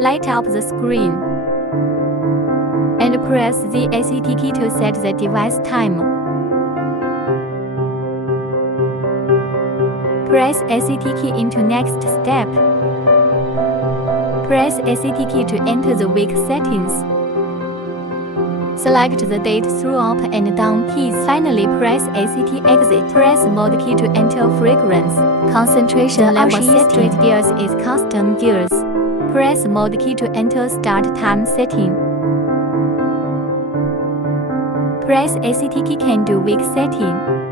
Light up the screen and press the ACT key to set the device time. Press ACT key into next step. Press ACT key to enter the week settings. Select the date through up and down keys. Finally, press ACT exit. Press mode key to enter fragrance. Concentration level setting. Straight gears is custom gears. Press mode key to enter start time setting. Press ACT key can do week setting.